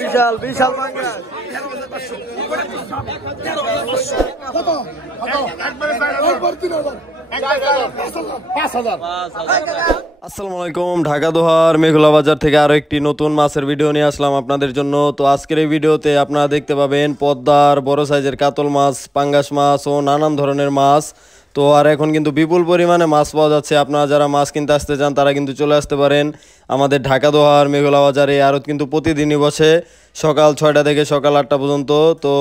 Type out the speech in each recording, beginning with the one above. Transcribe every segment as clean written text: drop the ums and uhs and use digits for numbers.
বিশাল বিশাল পাঙ্গাস। আসসালামু আলাইকুম, ঢাকা দোহার মেঘলা বাজার থেকে আরো একটি নতুন মাছের ভিডিও নিয়ে আসলাম আপনাদের জন্য। তো আজকের এই ভিডিওতে আপনারা দেখতে পাবেন পদ্মার বড় সাইজের কাতল মাছ, পাঙ্গাস মাছ ও নানান ধরনের মাছ। তো আর এখন কিন্তু বিপুল পরিমাণে মাছ পাওয়া যাচ্ছে। আপনারা যারা মাছ কিনতে আসতে চান তারা কিন্তু চলে আসতে পারেন আমাদের ঢাকা দোহার মেঘলা বাজারে। আরও কিন্তু প্রতিদিনই বসে সকাল 6টা থেকে সকাল 8টা পর্যন্ত। তো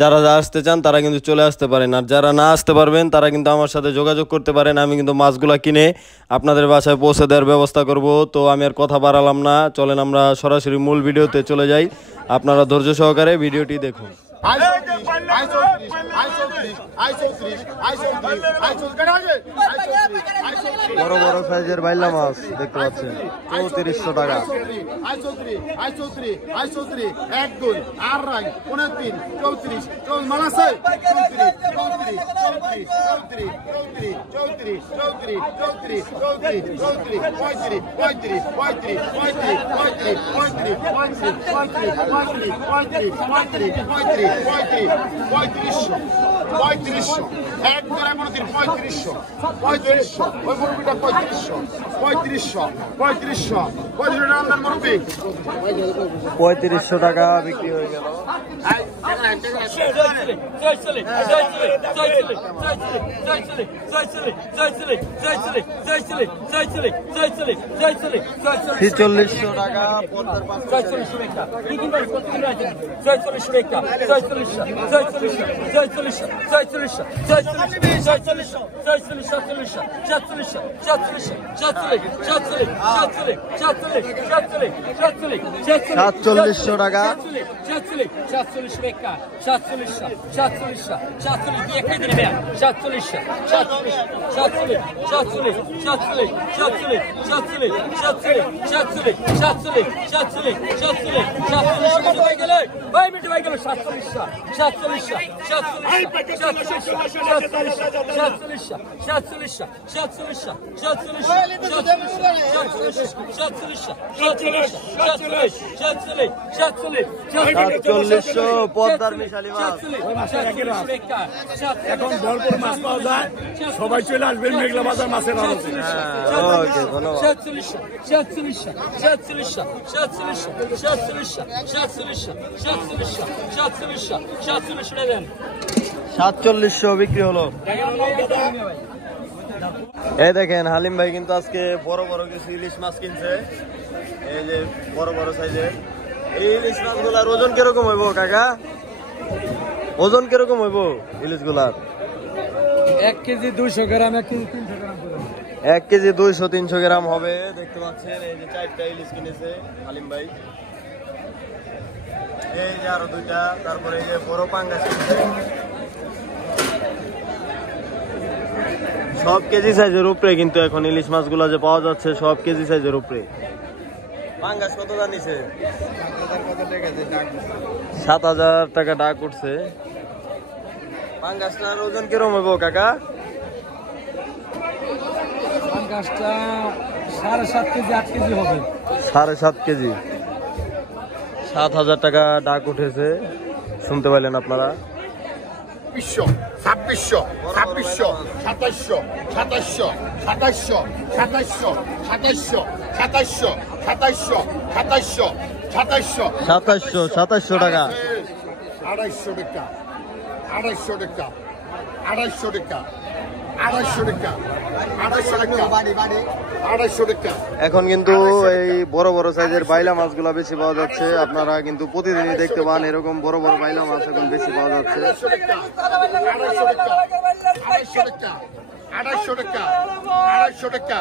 যারা আসতে চান তারা কিন্তু চলে আসতে পারেন, আর যারা না আসতে পারবেন তারা কিন্তু আমার সাথে যোগাযোগ করতে পারেন। আমি কিন্তু মাছগুলো কিনে আপনাদের বাসায় পৌঁছে দেওয়ার ব্যবস্থা করব। তো আমি আর কথা বাড়ালাম না, চলেন আমরা সরাসরি মূল ভিডিওতে চলে যাই। আপনারা ধৈর্য সহকারে ভিডিওটি দেখুন। বড় বড় সাইজের বাইলা মাছ দেখতে পাচ্ছেন 3400 টাকা। পঁয়ত্রিশশো টাকা বিক্রি হয়ে গেল। ছিচল্লিশশো টাকা। সাতচল্লিশশো টাকা। সাতচল্লিশশো পদ্মার মিশালি মাছ। এখন ভরপুর মাছ পাওয়া যায়, সবাই চলে আসবেন মেঘলা বাজার মাছের আড়তে। সাতচল্লিশশো বিক্রি হলো। এই দেখেন হালিম ভাই কিন্তু আজকে বড় বড় কিছু ইলিশ মাছ কিনছে। এই যে বড় বড় সাইজের এই ইলিশ মাছগুলার ওজন কিরকম হইব কাকা? ওজন কিরকম হইব ইলিশ গুলার? 1 কেজি 200 গ্রাম, 1 কেজি 300 গ্রাম। 1 কেজি 200-300 গ্রাম হবে। দেখতে পাচ্ছেন এই যে 4টা ইলিশ কিনেছে হালিম ভাই। এই যে আরো 2টা, তারপরে এই যে বড় পাঙ্গাস কিনেছে। সব কেজি সাইজের উপরে কিন্তু এখন ইলিশ মাছগুলো যে পাওয়া যাচ্ছে সব কেজি সাইজের উপরে। পাঙ্গাস কত জানিছে? 7,000 টাকা ডাক উঠছে। পাঙ্গাসটার ওজন কিরকম হইব কাকা? পাঙ্গাসটা 7.5 কেজি 8 কেজি হবে। 7.5 কেজি। 7,000 টাকা ডাক উঠেছে, শুনতে পাইলেন আপনারা। 2600, 2600, 2700, 2700, 2700, 2700, 2700, 2700, 2700, 2700, 2700, 2700 টাকা। 250 টাকা, 250 টাকা, 250 টাকা, 250 টাকা, 250 টাকা, 250 টাকা। এখন কিন্তু এই বড় বড় সাইজের বাইলা মাছগুলো বেশি পাওয়া যাচ্ছে। আপনারা কিন্তু প্রতিদিনই দেখতে পান এরকম বড় বড় বাইলা মাছ এখন বেশি পাওয়া যাচ্ছে। 250 টাকা, 250 টাকা, 250 টাকা,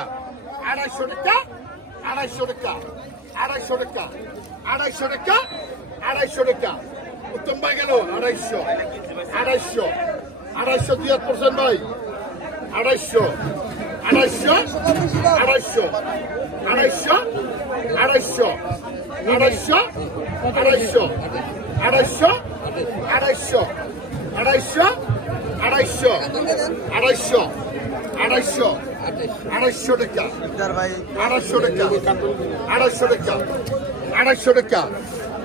250 টাকা, 250 টাকা, 250 টাকা, 250 টাকা, 250 টাকা, 250 টাকা, 250 টাকা। উত্তম ভাই গেল 250, 250, 250 ভাই, 250, 250, 250, 250, 250, 250, 250, 250, 250, 250, 250, 250, 250, 250 টাকা, 250 টাকা, 250 টাকা, 250 টাকা, 250 টাকা,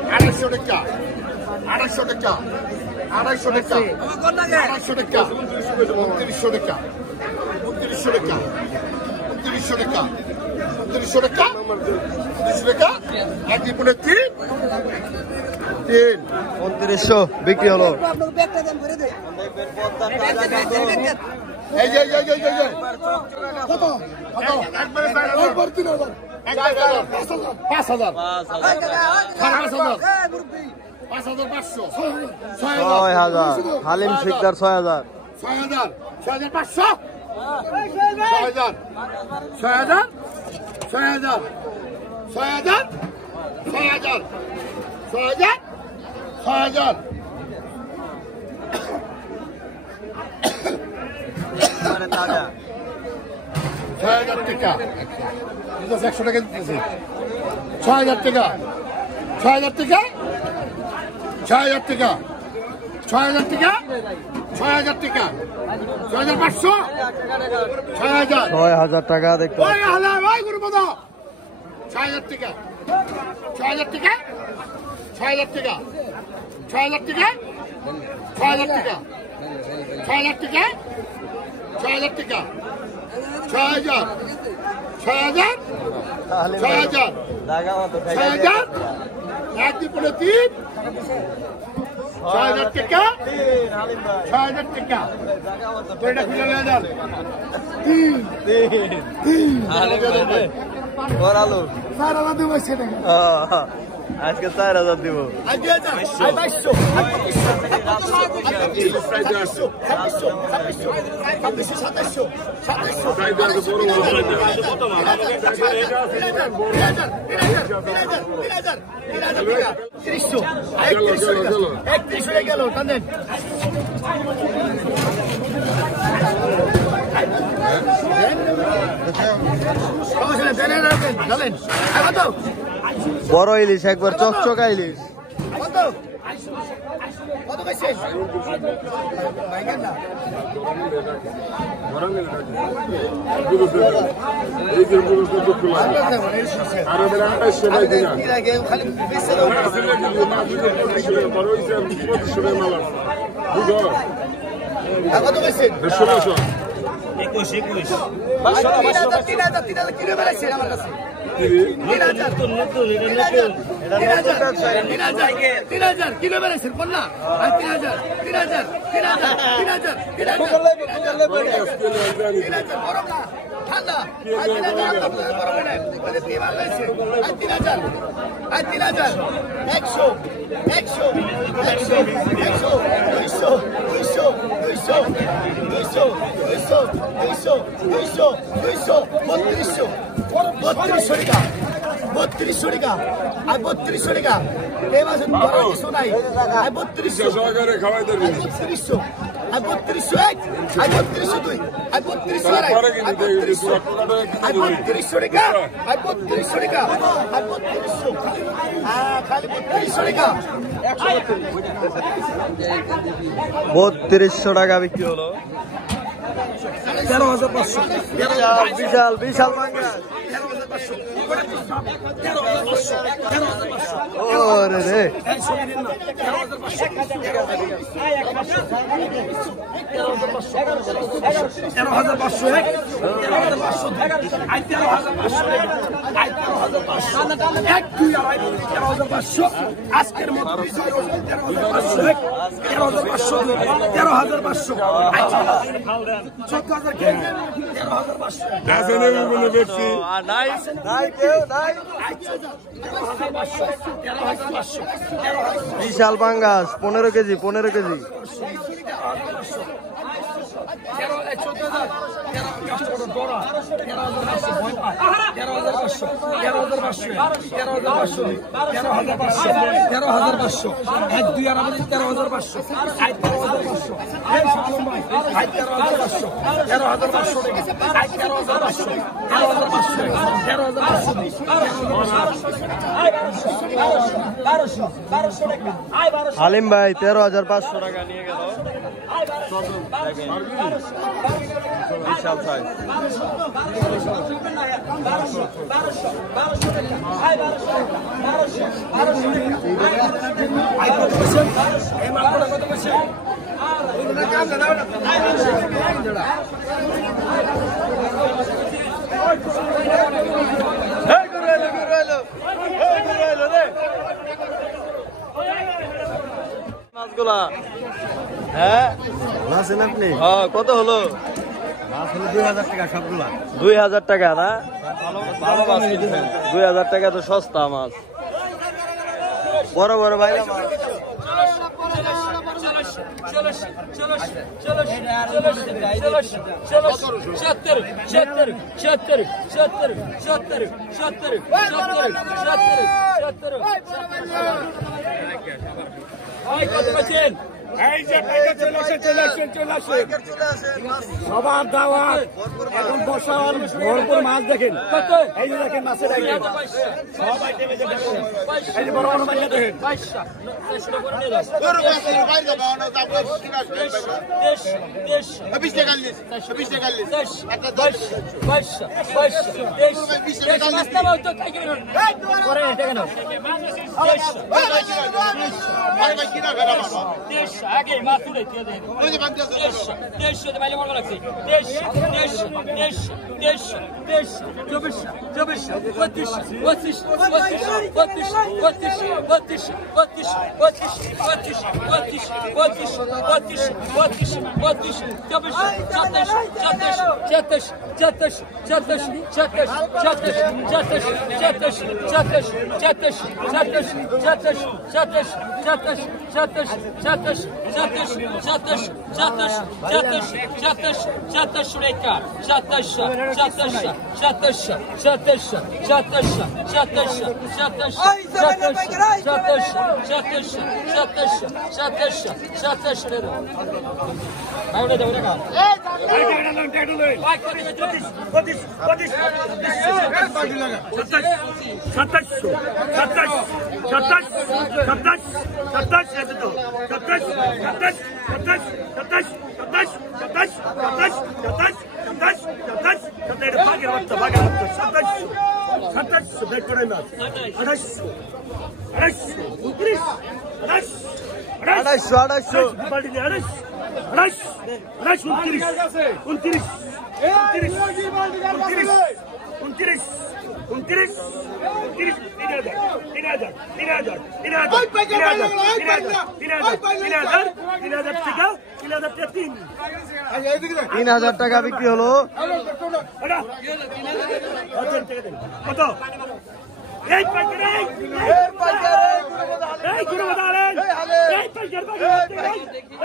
250 টাকা 250 টাকা 250 টাকা 250 টাকা 2900 টাকা 2900 টাকা 2900 টাকা 2900 টাকা 2900 টাকা একই পুনে 3 2900 বিক্রি হলো। এই যে কত কত একবারে 3000 5000 5500 6000 হালিম শিকদার 6000 6000 6500 6000 6000 6000 6000 6000 6000 6000 টাকা 100 টাকা দিতেছে 6000 টাকা 6000 টাকা 6000 টাকা 6000 টাকা 6000 টাকা 6500 6000 টাকা দেখতে ওই হালা ওই গুরুপদ 6000 টাকা 6000 টাকা 6000 টাকা 6000 টাকা 6000 টাকা 6000 টাকা 6000 টাকা 6000 6000 6000 6000 এক দুপুরে 3 6000 টাকা 6000 টাকা এটা খুলে নিয়ে যান 4000 দেবো সেটা আজকে 4000 দিব। আজকে যা 2200 গেল টানেন বড় ইলিশ একবার চকচকা ইলিশ কত পাইছেন কত পাইছেন 21 3000 কিলো বেড়াইছেন আমার কাছে 3000 কিলো বেড়েছেন কন্যা 3000 ঠান্ডা 3200 টাকা আর 3200 টাকা এই মাসে বড় কিছু নাই আর 3200 সহকারে খাওয়াই দেবেন 3200 আর 3200 এক আর 3200 দুই আর 3200 আর 3200 টাকা আর 3200 টাকা আর 3200 খালি 3200 টাকা 3200 টাকা বিক্রি হলো। 13500 বিশাল বিশাল বাংলা ওরে রে 13500 আজকের মতো 13500 বিশাল বাঙ্গাস 15 কেজি 15 কেজি হালিম ভাই 13,500 টাকা নিয়ে গেল। বিশাল সাইজ। এই মালটা কত বসে মাছগুলা হ্যাঁ আছেন আপনি? হ্যাঁ, কত হলো? মাছ হলো 2000 টাকা সবগুলা। 2000 টাকা না? ভালো মাছ কিনছেন। 2000 টাকা তো সস্তা মাছ। বড় বড় ভাইলা মাছ। এই যে টাকা চলে আসেন। সবার দাওয়াত এখন বসার ভরপুর মাছ দেখেন। এই যে দেখেন মাছের আইটেম সব আইটেমে দেখেন। এই যে বড় বড় মাছ দেখেন। আগে মাছ তুলে দিয়ে দেন 150 বাইলে মনে রাখছি 3000 টাকা বিক্রি হলো। কত? এই পাইকারি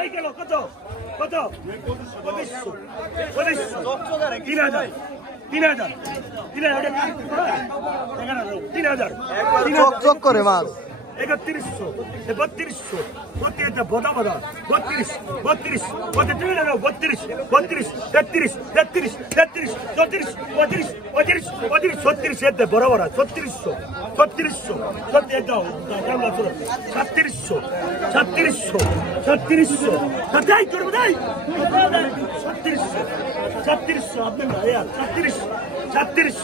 এই গেল কত? কত? 3000 চক করে মাছ। 3100 3200 32 বদা বদা 32 32 32 32 33 33 33 34 35 35 36 এতে বড় বড় 3600 3600 সত্যি দাও কেমন আছে 3600 3600 3600 তাই করব তাই 3600 3600 আপনি না यार 36 36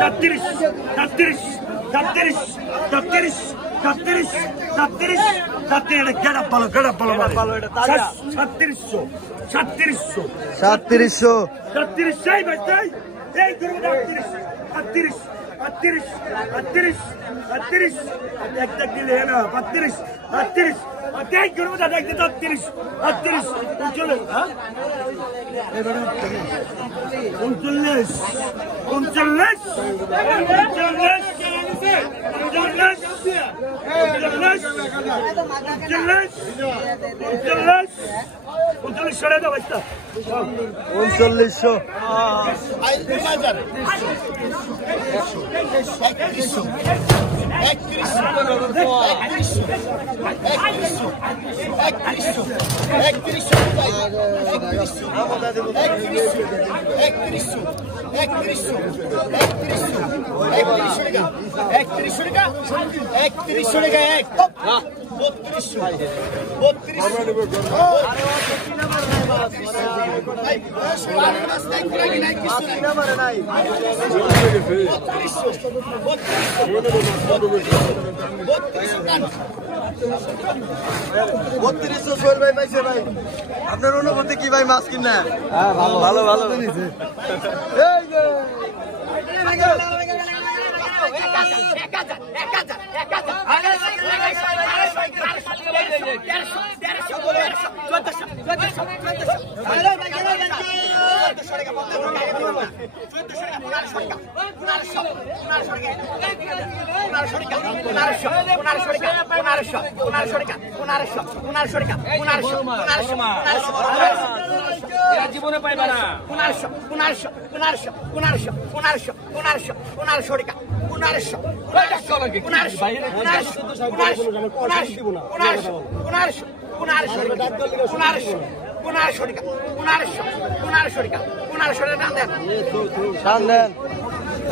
36 36 36 36 36 36 গেড়া পালো 3600 3600 36 এই ভাই তাই এই করব 38 38 38 38 একটা দিলে না 32 38 আটাই করব দাদা 38 38 চলে হ্যাঁ 39 39 সাড়ে দাও বাচ্চা 3900 আপনার অনুভূতি কি ভাই মাছ কিনা? ভালো ভালো জীবনে পাইবা না। 1500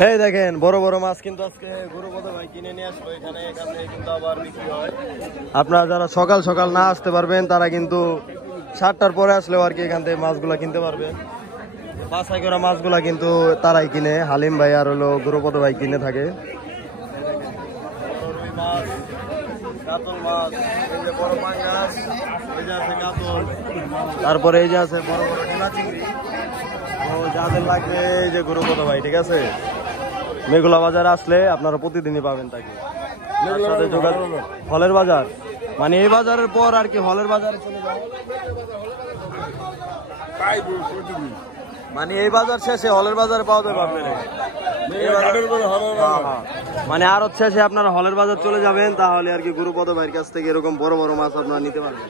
এই দেখেন বড় বড় মাছ কিন্তু আজকে গুরুপদ ভাই কিনে নিয়ে আসলো এখানে কিন্তু আবার বিক্রি হয়। আপনারা যারা সকাল সকাল না আসতে পারবেন তারা কিন্তু 7টার পরে আসলেও আর কি এখান থেকে মাছগুলা কিনতে পারবেন। বাছাই করা মাছগুলা কিন্তু তারাই কিনে, হালিম ভাই আর হলো গুরুপদ ভাই কিনে থাকে। মাছ, কাতল মাছ, এই যে বড় পাঙ্গাস, এই যে আছে কাতল, তারপরে এই যে আছে বড় বড় ঢিলা চিংড়ি। তো যাদের লাগবে এই যে গুরুপদ ভাই, ঠিক আছে, মেঘলা বাজার আসলে আপনারা প্রতিদিনই পাবেন তাকে। সাথে যোগাযোগ হলের বাজার, মানে এই বাজারের পর আর কি হলের বাজারে চলে যায়, মানে এই বাজার শেষে হলের বাজারে পাওয়া যাবে আপনারা। মানে আর শেষে আপনারা হলের বাজার চলে যাবেন, তাহলে আর কি গুরুপদ ভাইয়ের কাছ থেকে এরকম বড় বড় মাছ আপনারা নিতে পারবেন।